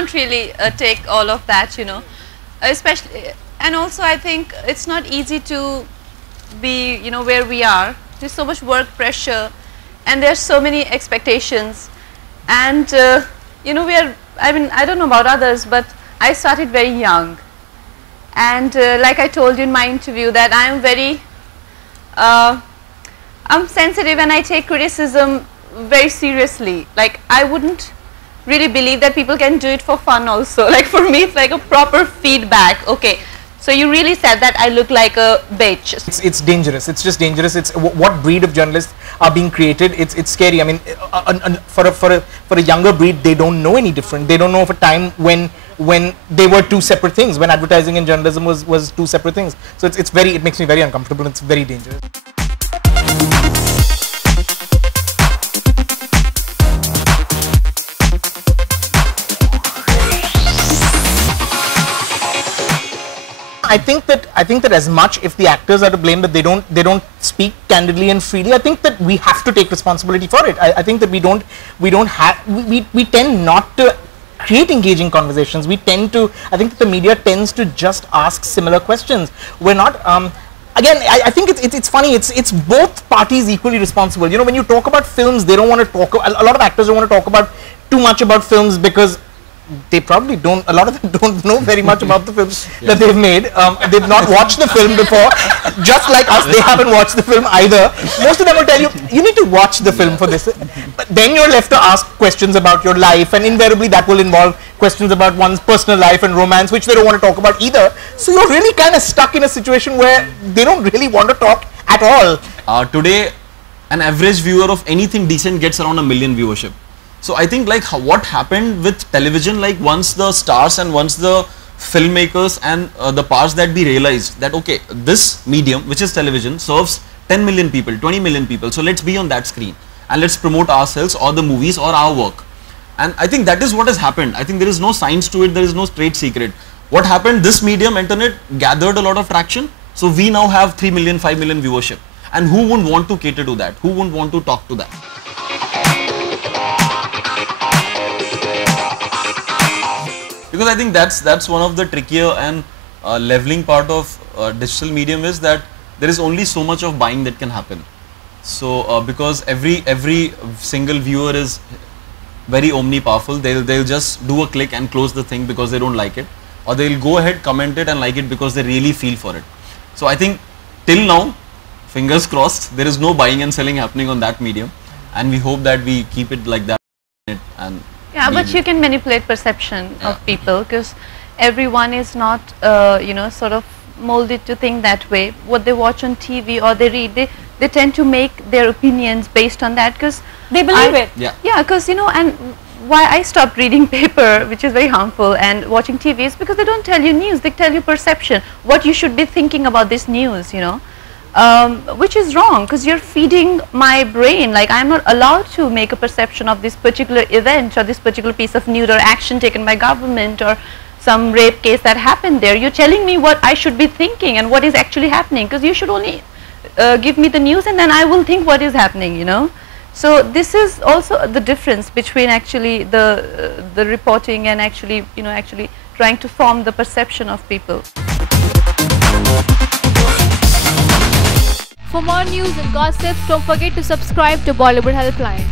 can't really take all of that, you know, especially, and also I think it's not easy to be, you know, where we are. There's so much work pressure and there's so many expectations, and you know, I mean, I don't know about others, but I started very young, and like I told you in my interview that I am very I'm sensitive and I take criticism very seriously. Like, I wouldn't really believe that people can do it for fun also. Like, for me it's like a proper feedback. Okay, so you really said that I look like a bitch. It's dangerous. It's just dangerous. It's what breed of journalists are being created. It's scary. I mean, for a younger breed, they don't know any different. They don't know of a time when they were two separate things, when advertising and journalism was two separate things. So it makes me very uncomfortable. It's very dangerous. I think that as much if the actors are to blame that they don't speak candidly and freely, I think that we have to take responsibility for it. I think that we tend not to create engaging conversations. I think that the media tends to just ask similar questions. We're not again, I think it's funny, it's both parties equally responsible. You know, when you talk about films, they don't want to talk, a lot of actors don't want to talk about too much about films because they probably don't, a lot of them don't know very much about the films that they've made. They've not watched the film before. Just like us, they haven't watched the film either. Most of them will tell you, you need to watch the film for this. But then you're left to ask questions about your life, and invariably that will involve questions about one's personal life and romance, which they don't want to talk about either. So you're really kind of stuck in a situation where they don't really want to talk at all. Today, an average viewer of anything decent gets around 1 million viewership. So I think like what happened with television, like once the stars and once the filmmakers and the powers that be realized that okay, this medium which is television serves 10 million people, 20 million people, so let's be on that screen and let's promote ourselves or the movies or our work. And I think that is what has happened. I think there is no science to it, there is no trade secret. What happened, this medium, internet, gathered a lot of traction, so we now have 3 million, 5 million viewership. And who wouldn't want to cater to that? Who wouldn't want to talk to that? Because I think that's one of the trickier and leveling part of digital medium is that there is only so much of buying that can happen. So because every single viewer is very omni-powerful, they'll just do a click and close the thing because they don't like it, or they'll go ahead, comment it and like it because they really feel for it. So I think till now, fingers crossed, there is no buying and selling happening on that medium, and we hope that we keep it like that. And yeah, but you can manipulate perception of people because everyone is not, you know, sort of molded to think that way. What they watch on TV or they read, they tend to make their opinions based on that because they believe it. Yeah, because, you know, and why I stopped reading paper, which is very harmful, and watching TV is because they don't tell you news, they tell you perception, what you should be thinking about this news, you know. Which is wrong because you're feeding my brain. Like, I'm not allowed to make a perception of this particular event or this particular piece of news or action taken by government or some rape case that happened there. You're telling me what I should be thinking and what is actually happening, because you should only give me the news and then I will think what is happening, you know. So this is also the difference between actually the reporting and actually, you know, actually trying to form the perception of people. For more news and gossip, don't forget to subscribe to Bollywood Helpline.